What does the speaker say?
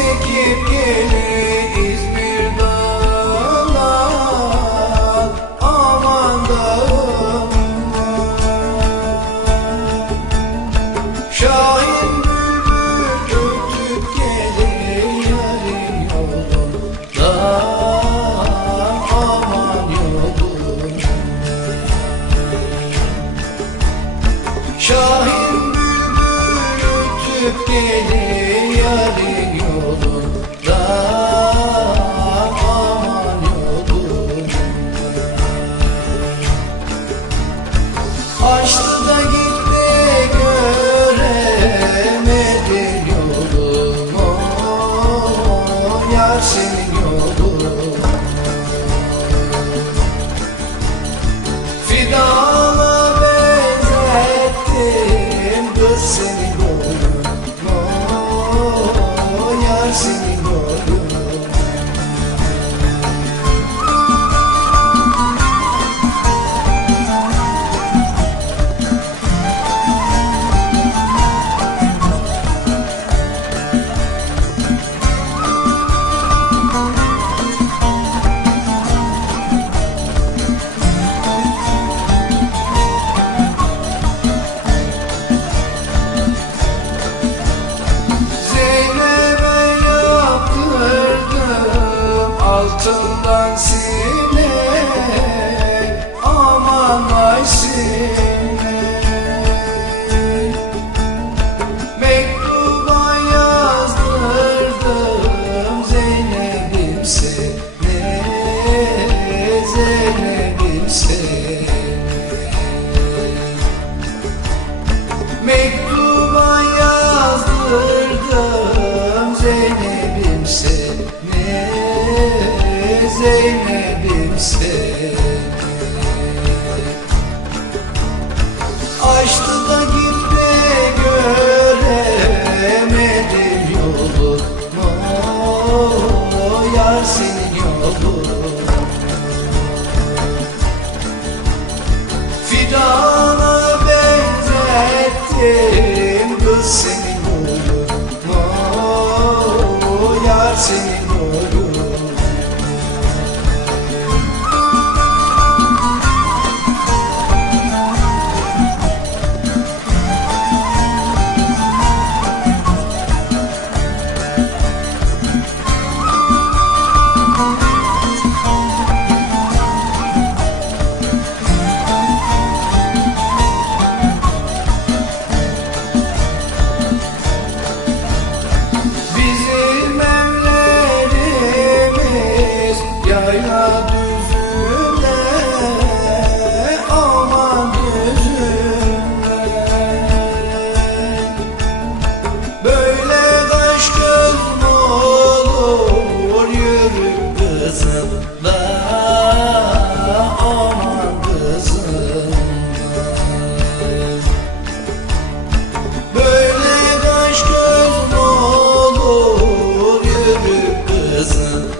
çekip gelir İzmir dağına dağım Şahin bülbül köktüp gelir Yarın yolunda Aman yolunda Şahin bülbül köktüp gelir lance Zeynep'im seni. Açtı da gitti göremedim yolunu Yar senin yolunu Fidana benzettim kız senin yolunu Yar senin yolunu listen.